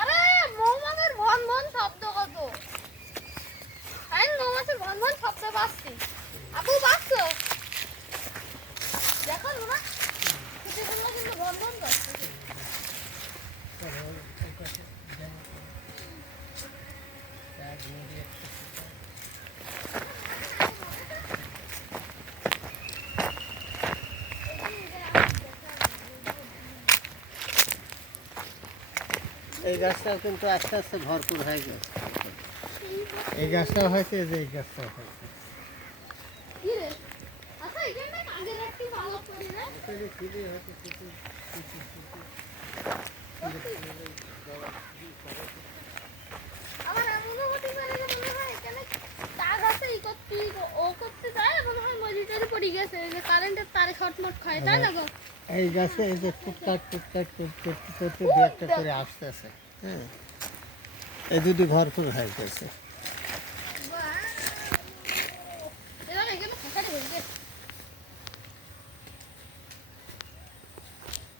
আরে মৌমাছির von von শব্দ কত? আমি মৌমাছির ভন ভন শব্দ পাচ্ছি। আপু পাচ্ছো? দেখো না কুটিগুলো কিন্তু ভন ভন করছে। এই গাছটা কিন্তু আস্তে আস্তে ভরপুর হয়ে গেছে। এই গাছটা হয়েছে, যে এই গাছটা হয়েছে। কি রে? আচ্ছা এখানে আগের একটু ভালো করি না। আমার এমনও হতে পারে যে মনে হয় এখানে তার গাছে ই করতে ও করতে যায় মনে হয় মজিটারে পড়ে গেছে যে কারেন্টের তারে শর্টমট খায় তাই না গো? এই গাছে এই যে টুকটাক টুকটাক করতে দু একটা করে আসতেছে। হ্যাঁ, এই দুটি ভরপুর হয়ে গেছে।